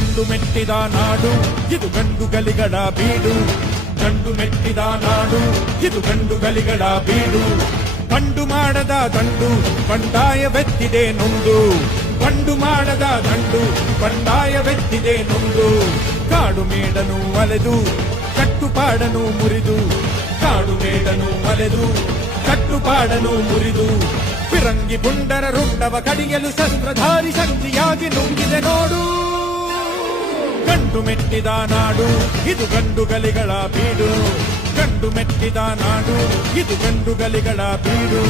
ಗಂಡು ಮೆಟ್ಟಿದ ನಾಡು, ಇದು ಗಂಡು ಗಲಿಗಳ ಬೀಡು. ಗಂಡು ಮೆಟ್ಟಿದ ನಾಡು, ಇದು ಗಂಡು ಗಲಿಗಳ ಬೀಡು. ಗಂಡು ಮಾಡದ ದಂಡು ಬಂಡಾಯವೆತ್ತಿದೆ ನೊಂದು ಗಂಡು ಮಾಡದ ದಂಡು ಬಂಡಾಯವೆತ್ತಿದೆ ನೊಂದು ಕಾಡು ಮೇಡನು ಅಲೆದು ಕಟ್ಟುಪಾಡನು ಮುರಿದು. ಕಾಡು ಮೇಡನು ಅಲೆದು ಕಟ್ಟುಪಾಡನು ಮುರಿದು. ಫಿರಂಗಿ ಪುಂಡರ ರುಂಡವ ಕಡಿಯಲು ಶಸ್ತ್ರಧಾರಿ ಶಕ್ತಿಯಾಗಿ ನುಂಗಿದೆ ನೋಡು. ಗಂಡು ಮೆಟ್ಟಿದ ನಾಡು ಇದು ಗಂಡು ಗಲಿಗಳ ಬೀಡು. ಗಂಡು ಮೆಟ್ಟಿದ ನಾಡು ಇದು ಗಂಡು ಗಲಿಗಳ ಬೀಡು.